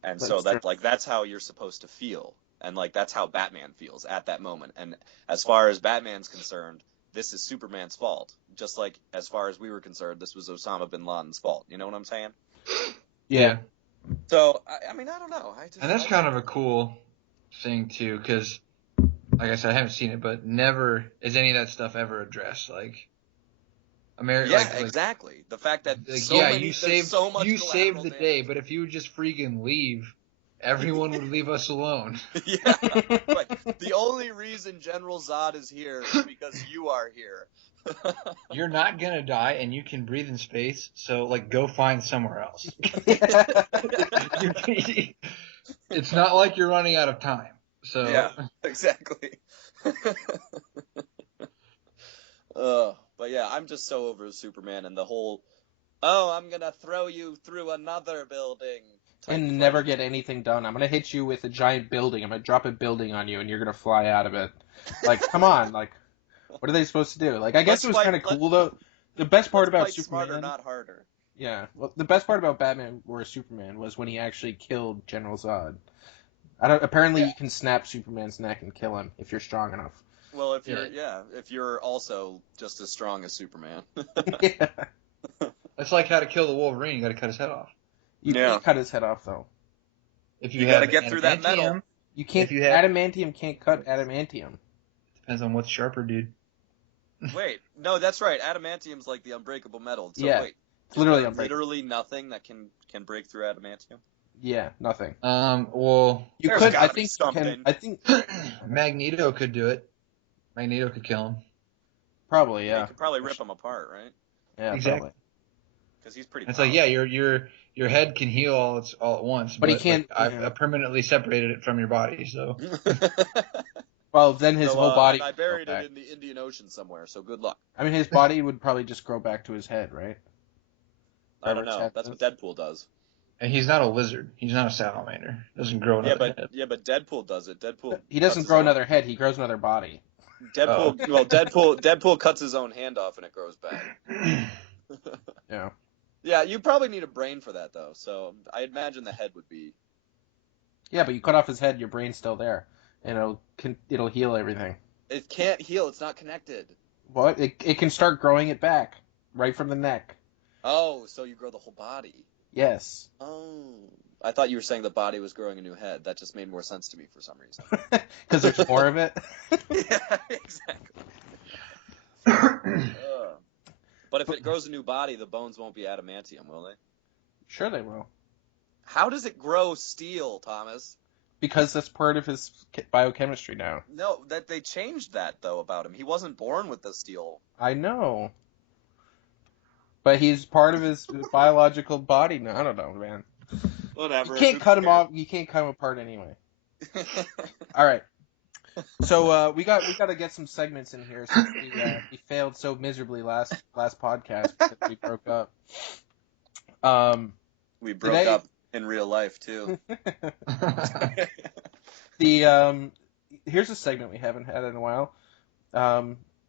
and That's so that true. like that's how you're supposed to feel, and like that's how Batman feels at that moment. And as far as Batman's concerned, this is Superman's fault, just like as far as we were concerned, this was Osama bin Laden's fault. You know what I'm saying? Yeah. So I mean, I don't know. And that's kind of a cool thing too, because like I said, I haven't seen it, but never is any of that stuff ever addressed. Like America, Yeah, exactly. The fact that you saved the day, but if you would just freaking leave, everyone would leave us alone. Yeah, right. The only reason General Zod is here is because you are here. You're not gonna die, and you can breathe in space. So, like, go find somewhere else. It's not like you're running out of time. So yeah, exactly. But yeah, I'm just so over Superman and the whole, I'm gonna throw you through another building. And never get anything done. I'm gonna hit you with a giant building. I'm gonna drop a building on you, and you're gonna fly out of it. Like, come on, like, what are they supposed to do? Like, I guess it was kind of cool though. The best part about Superman, smarter, not harder. Yeah, well, the best part about Batman or Superman was when he actually killed General Zod. Apparently, you can snap Superman's neck and kill him if you're strong enough. Well, if you're also just as strong as Superman. Yeah. It's like how to kill the Wolverine. You got to cut his head off. You can't cut his head off though. If you got to get through that metal. You can't. Adamantium can't cut adamantium. Depends on what's sharper, dude. Wait, no, that's right. Adamantium's like the unbreakable metal. So wait, it's literally unbreakable. Literally nothing that can break through adamantium. Yeah, nothing. Well, you could. I think something. I think Magneto could do it. Magneto could kill him. Probably, yeah. You could probably rip him apart, right? Yeah, exactly. Because he's pretty. It's like, yeah, your head can heal all at once, but he can't. I permanently separated it from your body, so. Well, then his whole body. And I buried it in the Indian Ocean somewhere, so good luck. I mean, his body would probably just grow back to his head, right? I don't know. That's what Deadpool does. And he's not a lizard. He's not a salamander. Doesn't grow another head. Yeah, but Deadpool does it. He doesn't grow another head. He grows another body. Deadpool cuts his own hand off and it grows back. Yeah. Yeah, you probably need a brain for that though. So I imagine the head would be. Yeah, but you cut off his head, your brain's still there, and it'll heal everything. It can't heal. It's not connected. What? It can start growing it back right from the neck. Oh, so you grow the whole body. Yes. Oh, I thought you were saying the body was growing a new head. That just made more sense to me for some reason. Because there's more of it? Yeah, exactly. But if it grows a new body, the bones won't be adamantium, will they? Sure they will. How does it grow steel, Thomas? Because that's part of his biochemistry now. No, that they changed that, though, about him. He wasn't born with the steel. I know. But he's part of his biological body now. I don't know, man. Whatever. You can't cut him off. You can't cut him apart anyway. All right. So we got to get some segments in here since we failed so miserably last podcast because we broke up. We broke up in real life too. Here's a segment we haven't had in a while.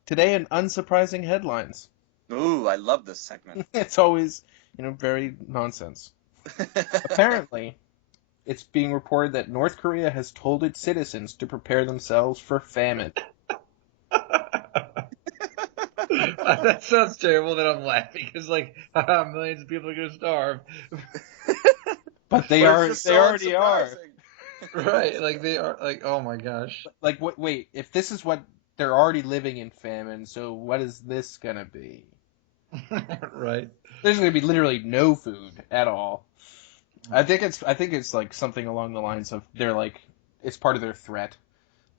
Today, in unsurprising headlines. Ooh, I love this segment. It's always, very nonsense. Apparently, it's being reported that North Korea has told its citizens to prepare themselves for famine. That sounds terrible that I'm laughing because millions of people are gonna starve. But they But are. it's just They so already are. unsurprising. Right, like they are. Like, oh my gosh. Like, wait, if this is what they're already living in famine, so what is this gonna be? Right. There's gonna be literally no food at all. I think it's like something along the lines of they're like it's part of their threat.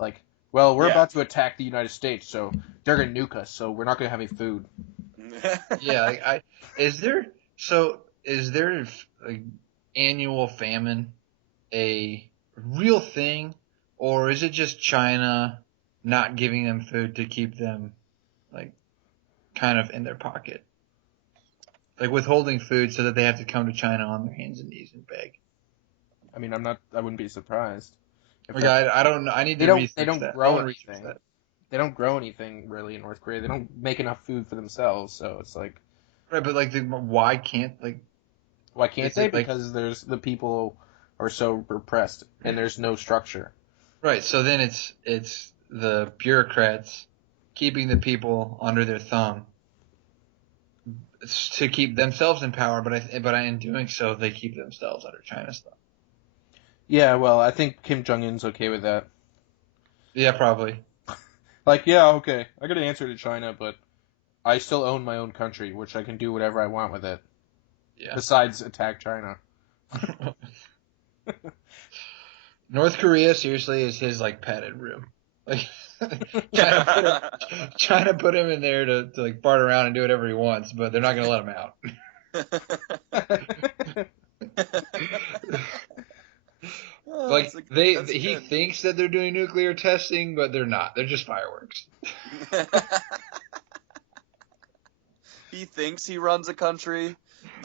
Like, well, we're Yeah. about to attack the United States, so they're gonna nuke us, so we're not gonna have any food. Yeah. Is there like annual famine a real thing, or is it just China not giving them food to keep them like kind of in their pocket? Like withholding food so that they have to come to China on their hands and knees and beg. I mean, I wouldn't be surprised. If Like that, I don't know. I need they to don't research that. I grow want to research anything. that. They don't grow anything really in North Korea. They don't make enough food for themselves, so it's like, Right, but why can't why can't is they? it like Because the people are so repressed and there's no structure. right? So then it's the bureaucrats keeping the people under their thumb to keep themselves in power, but in doing so they keep themselves under China's thumb. Yeah, well, I think Kim Jong-un's okay with that. Yeah, probably. Like, yeah, okay, I got to answer to China, but I still own my own country, which I can do whatever I want with it. Yeah. Besides attack China. North Korea seriously is his like padded room. Like trying to put him in there to like fart around and do whatever he wants, but they're not gonna let him out. Like he thinks that they're doing nuclear testing, but they're not. They're just fireworks. He thinks he runs a country,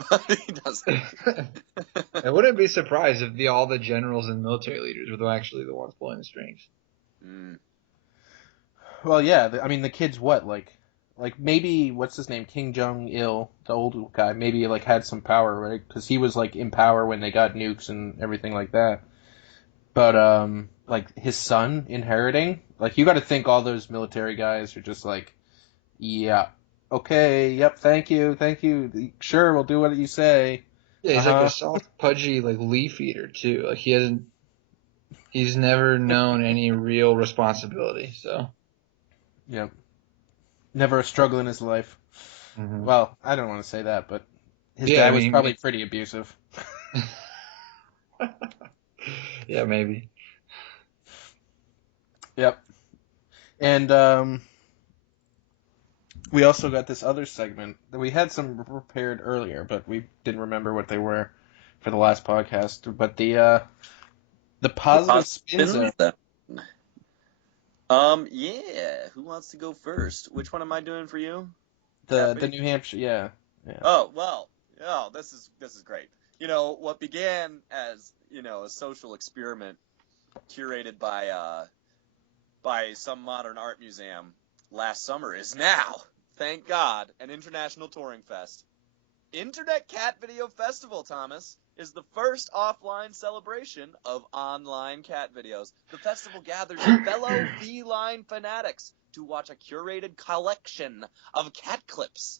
but he doesn't. I wouldn't be surprised if all the generals and military leaders were actually the ones pulling the strings. Mm. Well, yeah, I mean, the kid's what, like maybe, what's his name, Kim Jong-il, the old guy, maybe, like, had some power, right? Because he was, like, in power when they got nukes and everything like that. But, like, his son inheriting, like, you gotta think all those military guys are just like, yeah, okay, yep, thank you, sure, we'll do what you say. Yeah, he's like a soft, pudgy, like leaf eater too. Like he's never known any real responsibility. So. Yep. Never a struggle in his life. Mm-hmm. Well, I don't want to say that, but his dad was probably pretty abusive. Yeah, maybe. Yep. And we also got this other segment that we had some prepared earlier, but we didn't remember what they were for the last podcast. But the positive spin zone. Yeah. Who wants to go first? Which one am I doing for you? The New Hampshire, yeah. Oh well. Oh, this is great. You know, what began as, you know, a social experiment curated by some modern art museum last summer is now, thank God, an international touring fest. Internet Cat Video Festival, Thomas, is the first offline celebration of online cat videos. The festival gathers fellow feline fanatics to watch a curated collection of cat clips,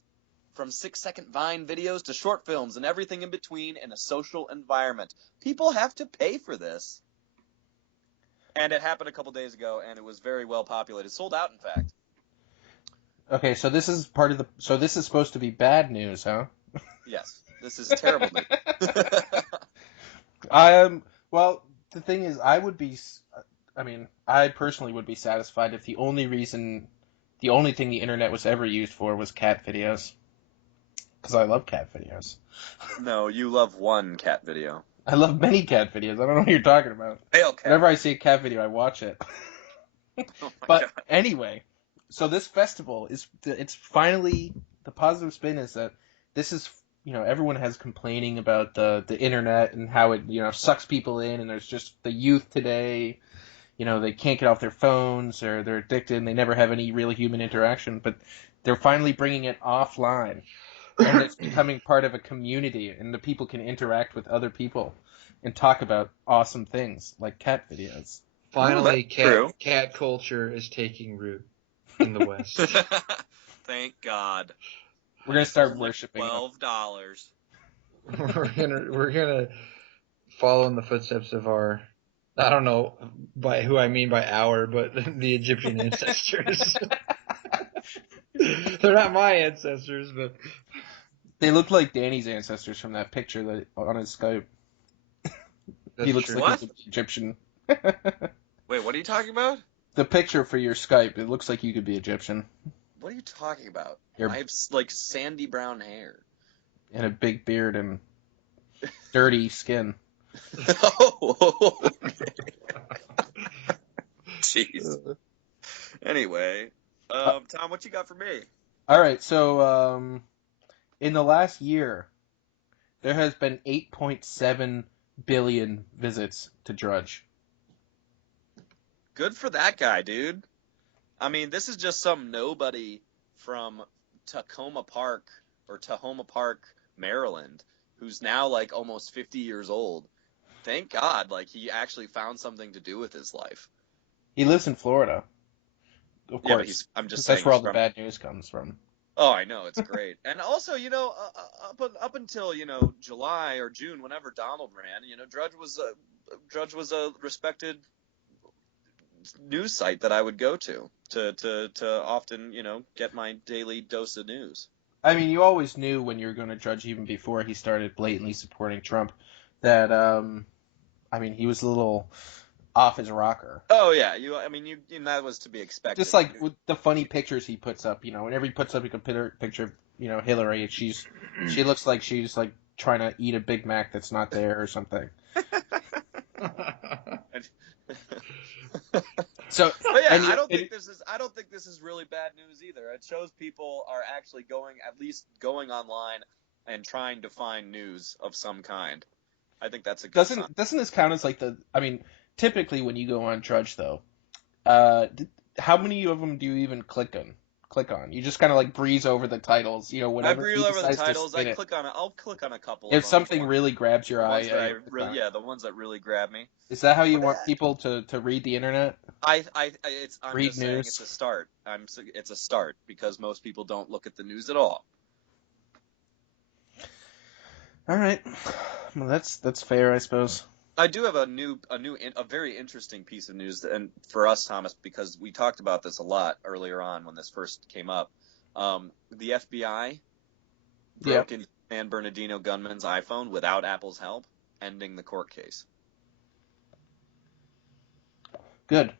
from 6-second Vine videos to short films and everything in between, in a social environment. People have to pay for this. And it happened a couple days ago, and it was very well populated. Sold out, in fact. Okay, so this is so this is supposed to be bad news, huh? Yes, this is terrible news. Well, the thing is, I personally would be satisfied if the only thing the internet was ever used for was cat videos. Because I love cat videos. No, you love one cat video. I love many cat videos. I don't know what you're talking about. Hey, okay. Whenever I see a cat video, I watch it. Oh but God. Anyway, so this festival it's finally, the positive spin is that this is, you know, everyone has complaining about the internet and how it, you know, sucks people in, and there's just the youth today, you know, they can't get off their phones, or they're addicted and they never have any real human interaction, but they're finally bringing it offline. And it's becoming part of a community, and the people can interact with other people. and talk about awesome things like cat videos. Finally, true. cat culture is taking root in the West. Thank God. We're gonna start worshiping them. $12. We're gonna follow in the footsteps of our, I don't know by who I mean by our, but the Egyptian ancestors. They're not my ancestors, but They look like Danny's ancestors from that picture that on his Skype. He looks true. like he's Egyptian. Wait, what are you talking about? The picture for your Skype, it looks like you could be Egyptian. What are you talking about? You're- I have like sandy brown hair. And a big beard and dirty skin. Oh, okay. Jeez. Anyway, Tom, what you got for me? All right, so in the last year, there has been 8.7 billion visits to Drudge. Good for that guy, dude. I mean, this is just some nobody from Tacoma Park, Maryland, who's now like almost 50 years old. Thank God, like he actually found something to do with his life. He lives in Florida. Of Yeah, course. but I'm just That's saying. where all the bad news comes from. Oh, I know, it's great. And also, up until July or June, whenever Donald ran, Drudge was a respected news site that I would go to often, get my daily dose of news. I mean, you always knew when you were going to Drudge, even before he started blatantly supporting Trump, that he was a little off his rocker. Oh yeah, that was to be expected. Just like with the funny pictures he puts up, whenever he puts up a picture of, Hillary, she looks like she's like trying to eat a Big Mac that's not there or something. So, but yeah, I don't think this is really bad news either. It shows people are actually going online and trying to find news of some kind. I think that's a good sign. Doesn't this count as like typically when you go on Drudge though, how many of them do you even click on? You just kind of like breeze over the titles, whatever. I breeze over the titles. I'll click on a couple. If something really grabs your eye, the ones that really grab me. Is that how you want people to read the internet? I'm read just saying news? it's a start. It's a start because most people don't look at the news at all. All right, well that's fair, I suppose. I do have a very interesting piece of news, and for us, Thomas, because we talked about this a lot earlier on when this first came up. The FBI broke into San Bernardino gunman's iPhone without Apple's help, ending the court case. Good.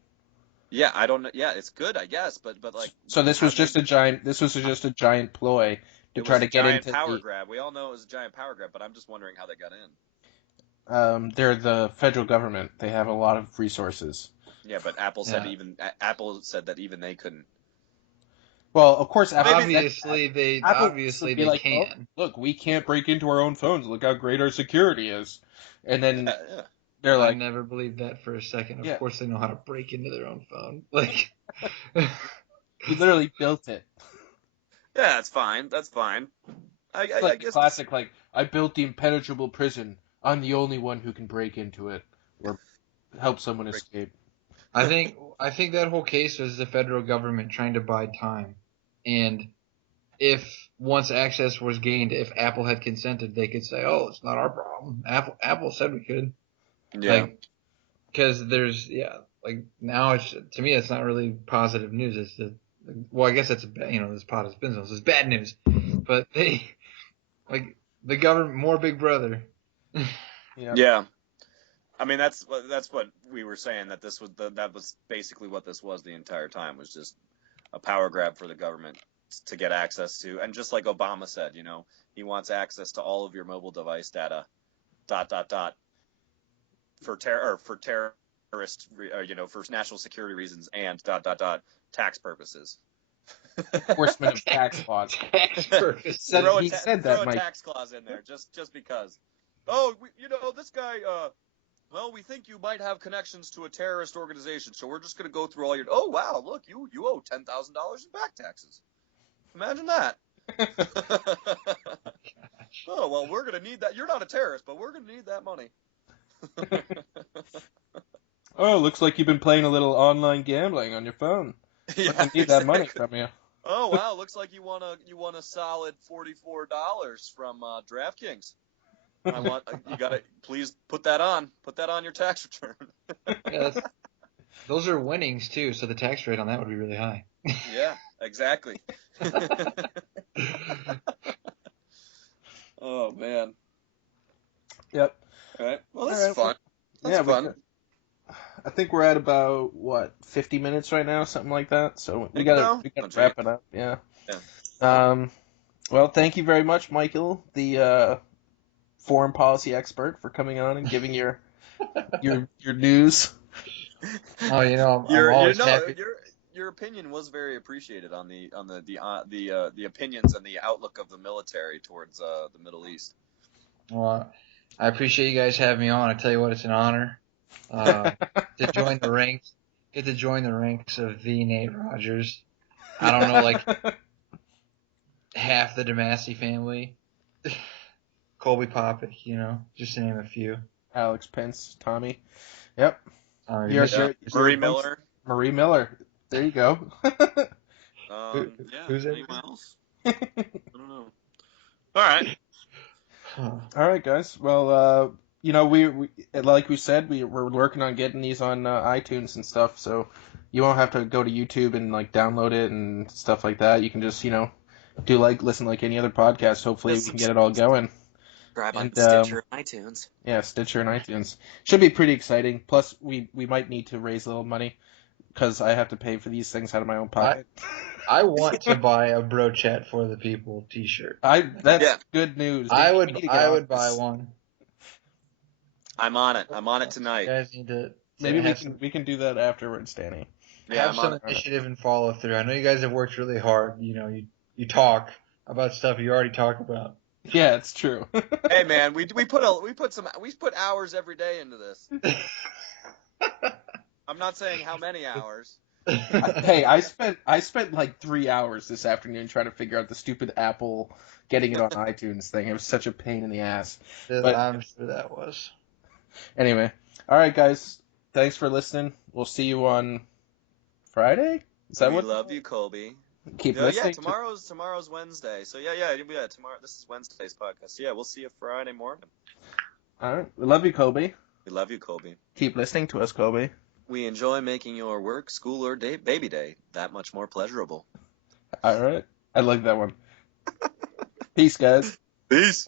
Yeah, I don't know. Yeah, it's good, I guess, but like. So this was just a giant ploy to try to get into power grab. We all know it was a giant power grab, but I'm just wondering how they got in. They're the federal government. They have a lot of resources. Yeah, but Apple said that even they couldn't. Well, of course, Apple obviously they like, can. Oh, look, we can't break into our own phones. Look how great our security is. And then they're like, I never believed that for a second. Of course, they know how to break into their own phone. Like, you literally built it. Yeah, that's fine. I guess classic. Like, I built the impenetrable prison. I'm the only one who can break into it or help someone escape. I think that whole case was the federal government trying to buy time, and if once access was gained, if Apple had consented, they could say, "Oh, it's not our problem. Apple said we could." Yeah. Because now to me it's not really positive news. It's I guess it's this pot is business. It's bad news, but the government, more Big Brother. Yeah. I mean, that's what we were saying, that that was basically what this was the entire time, was just a power grab for the government to get access to. And just like Obama said, he wants access to all of your mobile device data, ... for terrorist, for national security reasons and ... tax purposes. Enforcement of tax laws. Throw a tax clause in there just because. Oh, this guy. Well, we think you might have connections to a terrorist organization, so we're just going to go through all your. Oh wow, look, you owe $10,000 in back taxes. Imagine that. Oh well, we're going to need that. You're not a terrorist, but we're going to need that money. Oh, looks like you've been playing a little online gambling on your phone. Yeah, I need that money exactly. from you. Oh wow, looks like you won a solid $44 from DraftKings. You gotta please put that on your tax return. Yeah, those are winnings too, so the tax rate on that would be really high. Yeah, exactly. Oh man. Yep. All right. Well, All this is right. fun. That's Yeah, fun. I think we're at about 50 minutes right now, something like that. So we Think gotta so? we Oh, gotta gee. wrap it up. Yeah. Yeah. Well, thank you very much, Michael, the foreign policy expert, for coming on and giving your news. Oh, I'm always happy. Your opinion was very appreciated on the opinions and the outlook of the military towards the Middle East. Well, I appreciate you guys having me on. I tell you what, it's an honor to join the ranks. Get to join the ranks of the Nate Rogers. I don't know, like half the DeMasi family. Colby Popick, just to name a few. Alex Pence, Tommy. Yep. You're Marie Miller. Marie Miller. There you go. Yeah. Who's that? Anyone else? I don't know. All right. All right, guys. Well, we like we said, we're working on getting these on iTunes and stuff, so you won't have to go to YouTube and like download it and stuff like that. You can just listen like any other podcast. Hopefully, we can get it all going. Subscribe on And, Stitcher and iTunes. Yeah, Stitcher and iTunes should be pretty exciting. Plus, we might need to raise a little money because I have to pay for these things out of my own pocket. I want to buy a Brochat for the People T-shirt. That's good news. I would buy one. I'm on it. I'm on it tonight. You guys need to Maybe we can do that afterwards, Danny. Yeah, have some initiative and follow through. I know you guys have worked really hard. You talk about stuff you already talked about. Yeah, it's true. Hey man, we put hours every day into this. I'm not saying how many hours. Hey, I spent like 3 hours this afternoon trying to figure out the stupid Apple getting it on iTunes thing. It was such a pain in the ass. But I'm sure that was. Anyway, all right, guys. Thanks for listening. We'll see you on Friday. Is that We love you, Colby. Keep listening. Yeah, tomorrow's Wednesday. So yeah. Tomorrow, this is Wednesday's podcast. So, yeah, we'll see you Friday morning. All right. We love you, Colby. We love you, Colby. Keep listening to us, Colby. We enjoy making your work, school, or baby day that much more pleasurable. All right. I like that one. Peace, guys. Peace.